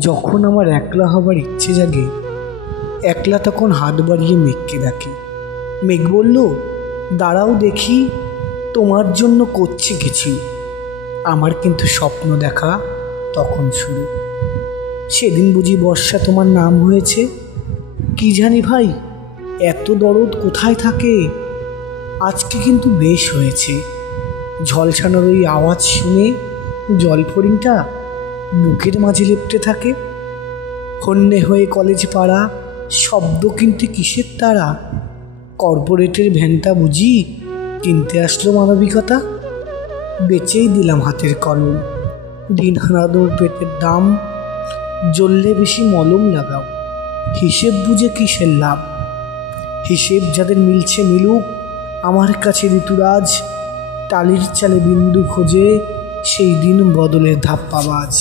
যখন আমার একলা হবার ইচ্ছে জাগে, একলা তখন হাত বাড়িয়ে মেঘকে ডাকে। মেঘ বলল, দাঁড়াও দেখি, তোমার জন্য করছি কিছু। আমার কিন্তু স্বপ্ন দেখা তখন শুরু। সেদিন বুঝি বর্ষা তোমার নাম হয়েছে? কি জানি ভাই, এত দরদ কোথায় থাকে। আজকে কিন্তু বেশ হয়েছে। ঝলসানোর ওই আওয়াজ শুনে জলফড়িংটা বুকের মাঝে লেপ্টে থাকে। হন্যে হয়ে কলেজ পাড়া, শব্দ কিনতে কিসের তারা? কর্পোরেটের ভ্যানটা বুঝি কিনতে আসলো মানবিকতা। বেচেই দিলাম হাতের কলম, দিন হারানোর পেটের দাম। জ্বললে বেশি মলম লাগাও, হিসেব বুঝে কিসের লাভ? হিসেব যাদের মিলছে মিলুক, আমার কাছে ঋতুরাজ। টালির চালে বিন্দু খোঁজে সেই দিন বদলের ধাপ্পাবাজ।